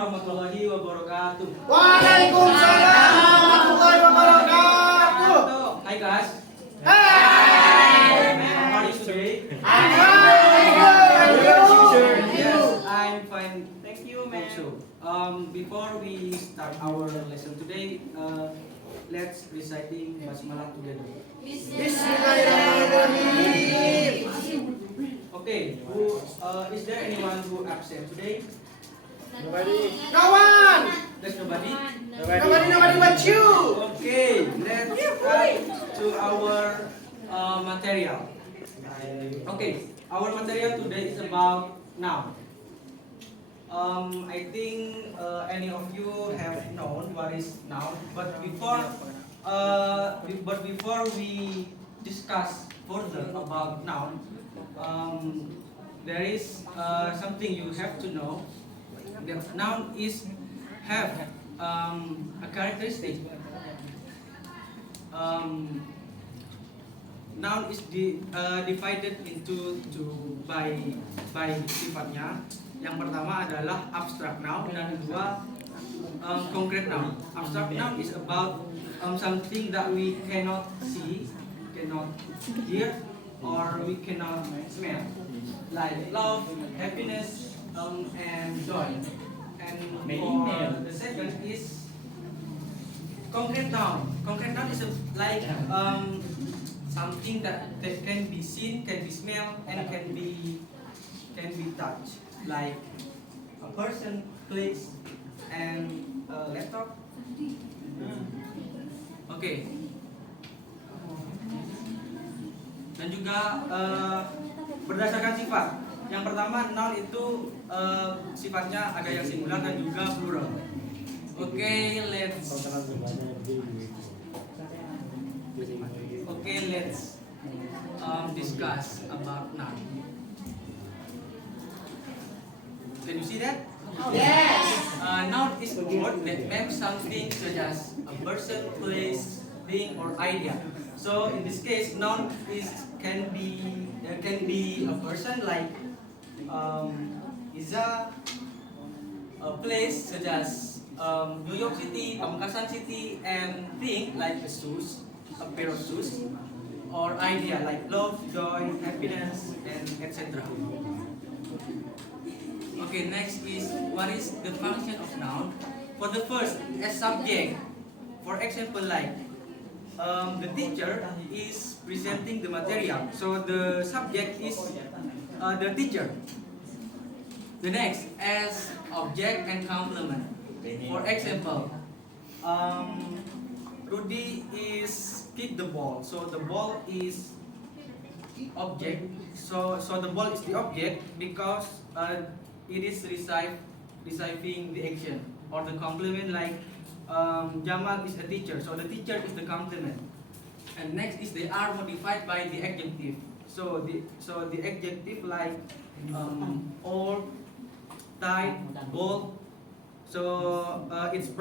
warahmatullahi wabarakatuh. Waalaikumsalam warahmatullahi wabarakatuh. Hi guys. Hi. How are you today? I'm fine. Yes, I'm fine. Thank you, man. Also, before we start our lesson today, let's reciting basmalah together. Bismillahirrahmanirrahim. Okay. Is there anyone who absent today? No one. There's nobody. Nobody but you. Okay, let's start to our material. Okay, our material today is about noun. I think any of you have known what is noun, but before we discuss further about noun, there is something you have to know. That noun is have a characteristic. Noun is divided into by sifatnya. Yang pertama adalah abstract noun dan kedua concrete noun. Abstract noun is about something that we cannot see, cannot hear, or we cannot smell, like love, happiness, and joy. And for the second is concrete noun. Concrete noun is like something that can be seen, can be smelled, and can be touched, like a person, place, and a laptop. Okay. Dan juga berdasarkan sifat. Yang pertama, noun itu sifatnya ada yang singular dan juga plural. Okay, let's discuss about noun. Can you see that? Yes. Noun is a word that maps something such as a person, place, thing, or idea. So in this case, noun can be a person like Iza, a place such as New York City, Pamekasan City, and thing like a shoes, a pair of shoes, or idea like love, joy, happiness, and etc. Okay, next is what is the function of noun? For the first, as subject. For example, like the teacher is presenting the material, so the subject is the teacher. The next, as object and complement. For example, Rudy is kick the ball, so the ball is object. So the ball is the object because it is receiving the action, or the complement like Jamal is a teacher, so the teacher is the complement. And next is they are modified by the adjective. So the adjective like or tight, bold. So it's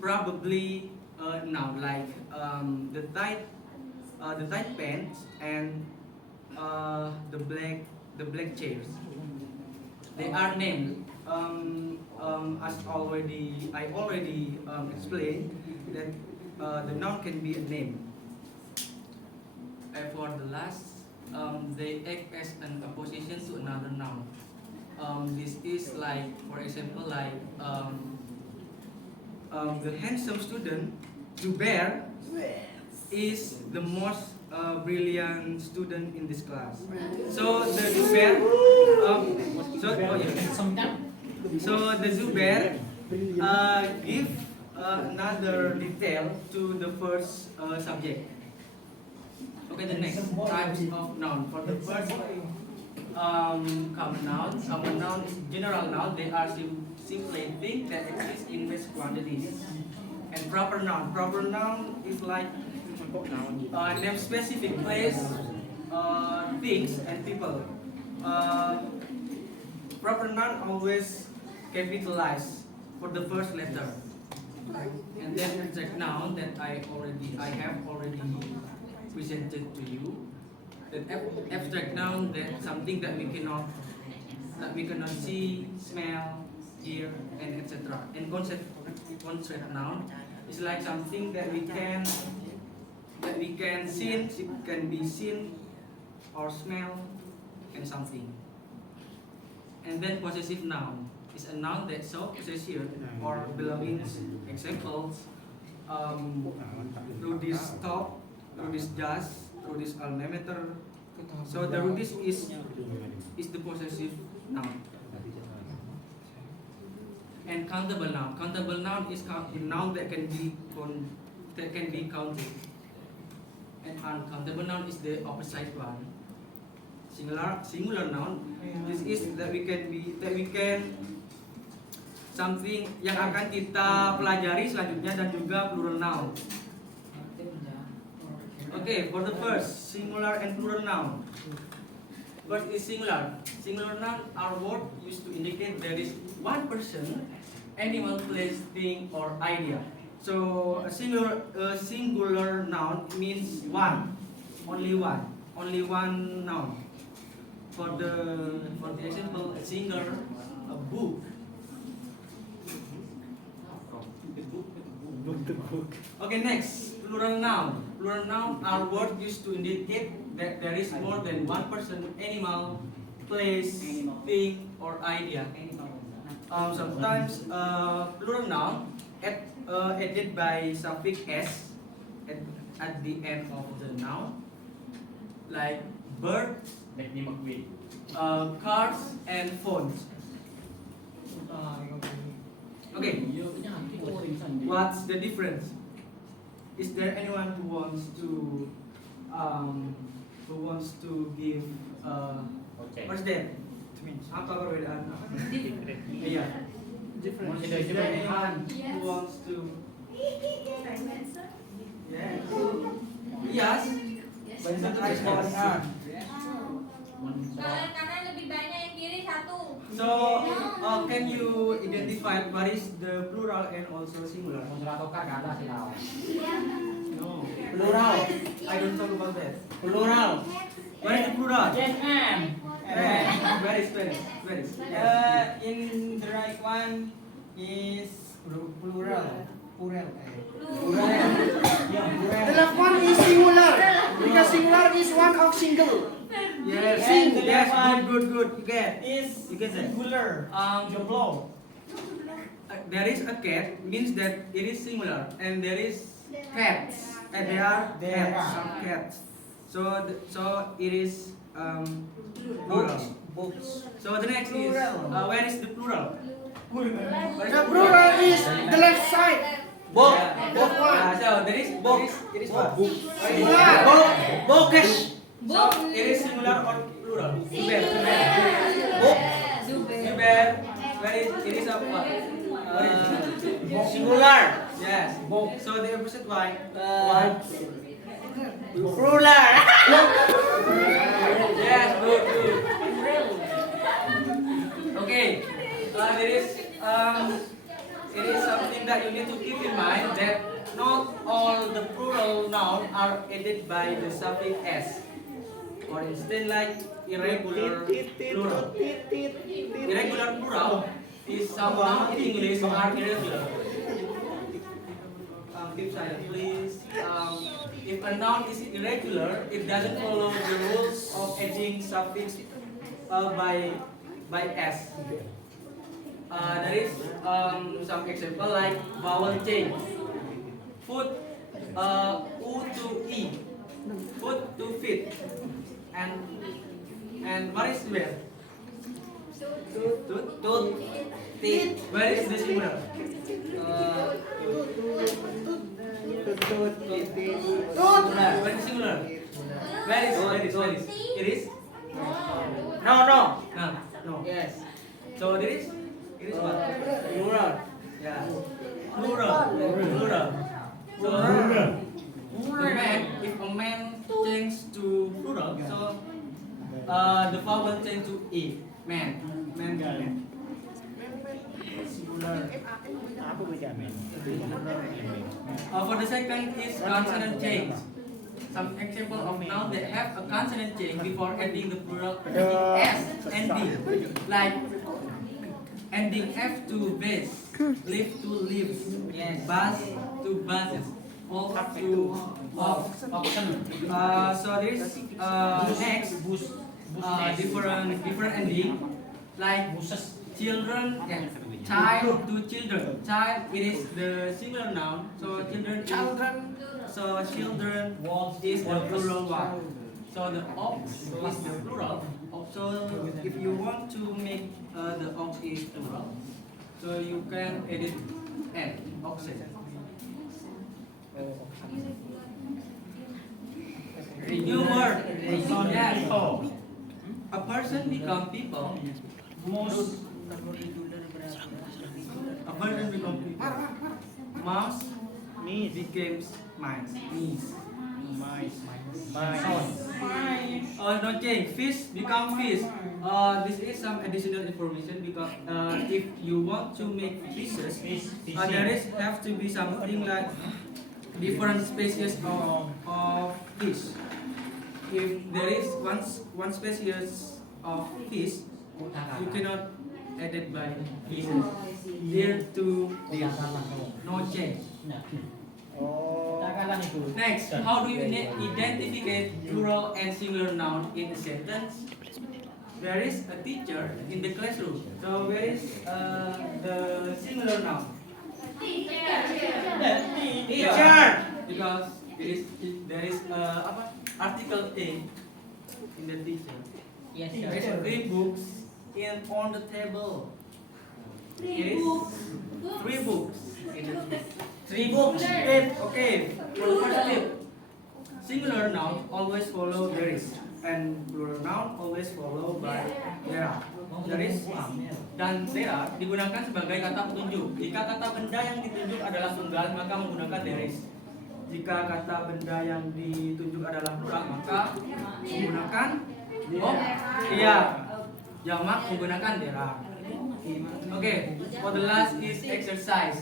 probably noun like the tight pants and the black chairs. They are named. As I already explained that the noun can be a name. And for the last, they act as an opposition to another noun. This is like, for example, like the handsome student, Zubair, is the most brilliant student in this class. So the Zubair, so the Zubair give another detail to the first subject. Okay, the next types of noun. For the first common noun is general noun. They are simply things that exist in vast quantities. And proper noun is like name specific place, things, and people. Proper noun always capitalized for the first letter. And then abstract noun that I have already presented to you. The abstract noun, that something that we cannot see, smell, here, and etc. And concept noun is like something that we can see, it can be seen or smell, and something. And then possessive noun is a noun that shows possession or belongings. Examples: through this stop, through this just, through this almameter. So the root is the possessive noun. And countable noun. Countable noun is a noun that can be counted. And uncountable noun is the opposite one. Singular noun. This is that we can something yang akan kita pelajari selanjutnya, dan juga plural noun. Okay, for the first, singular and plural noun. First is singular. Singular noun are words used to indicate there is one person, animal, place, thing, or idea. So a singular noun means one, only one noun. For the example, a singer, a book. Okay, next, plural noun. Plural noun are words used to indicate that there is more than one person, animal, place, thing, or idea. Sometimes plural noun added by suffix s at the end of the noun, like bird, cars, and phones. Okay, what's the difference? Is there anyone who wants to give what's that? Apa perbedaan? Iya. Difference. Is there anyone who wants to? Yes. Yes. Kanan lebih banyak, yang kiri satu. So, can you identify what is the plural and also singular? No. Plural. I don't talk about that. Plural. Where is the plural? Yes, ma'am. Where is? In the right one is Plural. yeah, The left one is singular. Because singular is one of single. Yes. And the Yes. left Good. You get. is You get that? singular. Joblo. There is a cat means that it is singular, and there is cats, and there are some cats. So it is plural. Books. So the next is where is the plural? The plural is the left side. Book. Book one. So there is book. It is what? Book. Singular. Bookish. So it is singular or plural? Zubair. Book. Zubair. Where is it is a what? Singular. Yes. Book. So the opposite one. Plural. Yes. Good. Okay. It is something that you need to keep in mind that not all the plural nouns are added by the suffix s. For instance, like irregular plural. Irregular plural is some nouns in English are irregular. Keep silent, please. If a noun is irregular, it doesn't follow the rules of adding suffix by s. There is some example like vowel change. Foot, u to e. Foot to fit. And what is where? Tooth. Teeth. Where is the singular? Where is singular? Where is? It is? No. No. Yes. So there is? It is what? Plural. Yeah. Plural. So if a man changes to plural, so the vowel change to e. Man. Singular. For the second is consonant change. Some example of noun that have a consonant change before adding the plural s and d, like ending F to base, live to lives, bus to buses, off to off. So this next different ending like children, child to children. Child it is the singular noun. So children. So children is the plural one. So the ox is the plural. So if you want to make the ox is plural, so you can edit n oxen. New word. Yes. A person become people. A person become people. Mouse becomes mice. No change. Fish become fish. This is some additional information because if you want to make fishes, there is have to be something like different species of fish. If there is one species of fish, you cannot add it by fishes. Here to no change. Next, how do you identify plural and singular noun in a sentence? There is a teacher in the classroom. So where is the singular noun? Teacher. Because there is article A in the teacher. Yes, There is 3 books on the table. There is 3 books in the table. 3 books. Okay. For the first tip, singular noun always follow there is, and plural noun always follow by there are. There is dan there are digunakan sebagai kata petunjuk. Jika kata benda yang ditunjuk adalah tunggal, maka menggunakan there is. Jika kata benda yang ditunjuk adalah plural, maka menggunakan iya. Jamak menggunakan there are. Okay. For the last is exercise.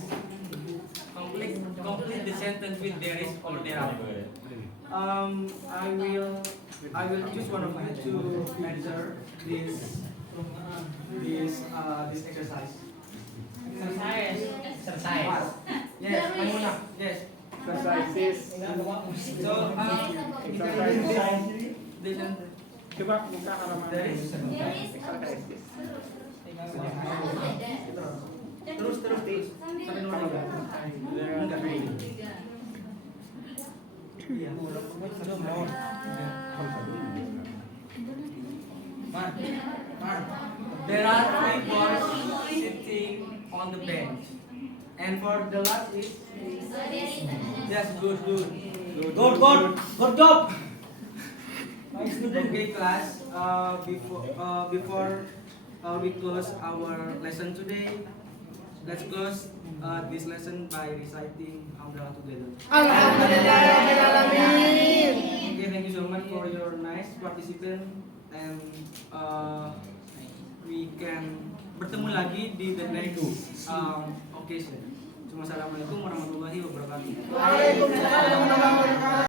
Complete the sentence with there is or there are. I will choose one of you to answer this exercise. Exercise. Yes, Maimuna. Yes. Exercises. So this Coba buka halaman. there is. Exercises. Terus sampai nomor 3. Enggak. Iya. There are 3 boys sitting on the bench. And for the last is yes, good. Good job. Okay, class. Before we close our lesson today, let's close this lesson by reciting Alhamdulillah together. Alhamdulillahirobbilalamin. Okay, thank you so much for your nice participant, and we can bertemu lagi di the next occasion. Assalamualaikum warahmatullahi wabarakatuh. Waalaikumsalam warahmatullahi wabarakatuh.